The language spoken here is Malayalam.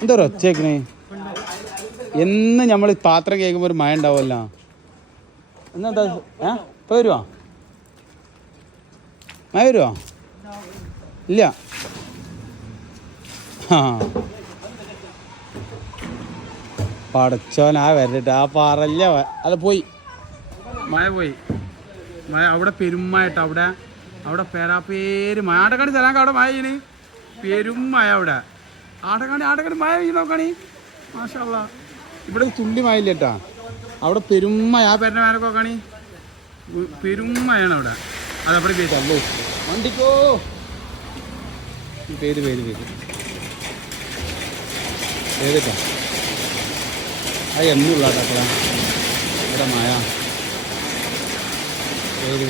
എന്താ ഒരു ഒച്ചേക്കണേ? എന്ന് നമ്മൾ പാത്രം കേൾക്കുമ്പോൾ ഒരു മഴ ഉണ്ടാവുമല്ലോ. എന്താ ഇപ്പൊ വരുവാ? മഴ വരുവാ? ഇല്ല. ആ പടച്ചോൻ ആ വരട്ടെ. ആ പാറല്ല അത് പോയി, മഴ പോയി. മഴ അവിടെ പെരുമഴട്ടോ. അവിടെ പേരാപ്പേര് മഴ. ആടക്കാണി തരാൻ അവിടെ മഴ ചെയ്യണി പെരുമഴ. അവിടെ ആടക്കാണി മഴ പെയ്യ് നോക്കണി. മാഷാ അല്ലാ. ഇവിടെ തുള്ളി മഴ ഇല്ല കേട്ടാ. അവിടെ പെരുമഴ. ആ പേരുടെ മേലൊക്കെ നോക്കണി പെരുമഴയാണ് അവിടെ. അതവിടെ പെയ്തല്ലോ വണ്ടിക്കോ. പേര് ഏതിട്ടാ ആ എന്നുള്ളാട്ടാ ഇവിടെ മഴ. പേര്